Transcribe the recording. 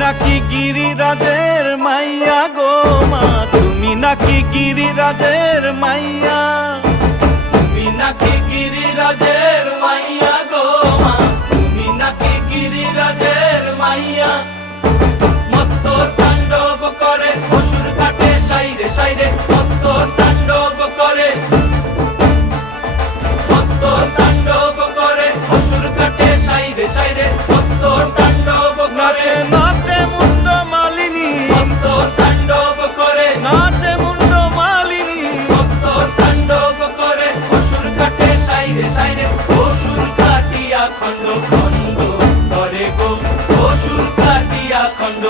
নাকি গিরিরাজের মাইয়া গো মা, তুমি নাকি গিরিরাজের মাইয়া, তুমি নাকি গিরিরাজের মাইয়া গো মা, তুমি নাকি গিরিরাজের মাইয়া। মত্ত তাণ্ডব করে অসুর ঘাটে সাইরে সাইরে, মত্ত তাণ্ডব করে, মত্ত তাণ্ডব করে অসুর ঘাটে সাইরে সাইরে, মত্ত তাণ্ডব করে। নাচে মুন্ড মালিনী, মত্ত তাণ্ডব করে, নাচে মুন্ড মালিনী, মত্ত তাণ্ডব করে অসুর ঘাটে সাইরে সাইরে। অসুর কাটিয়া খণ্ড খণ্ড করে গো, অসুর কাটিয়া খণ্ড